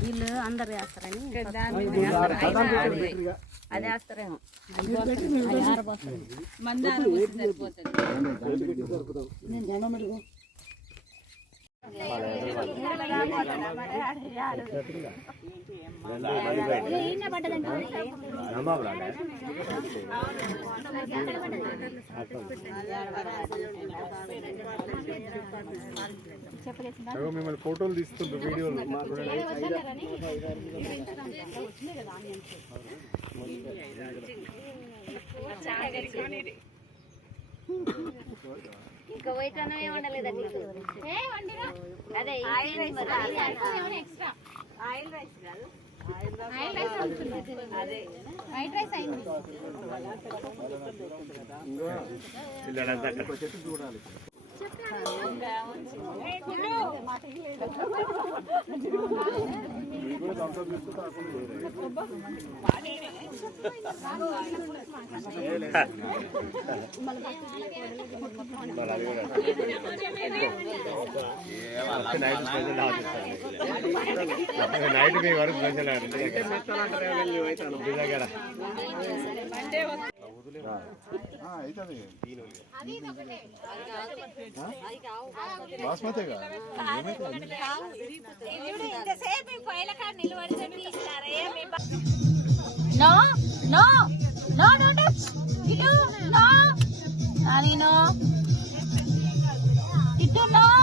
వీళ్ళు అందరు వేస్తారని అది వేస్తారేమో మిమ్మల్ని ఫోటోలు తీస్తుండ్రు వీడియోలు ఇంకా వైట్ అన్నం ఏమండలేదండి అదే ఆయిల్ రైస్ కాదు అదే వైట్ రైస్ అయింది చూడాలి నైట్ మీ వరకు special బాస్మతిగా No, no, no, no touch. You no. Nani no. Itu no.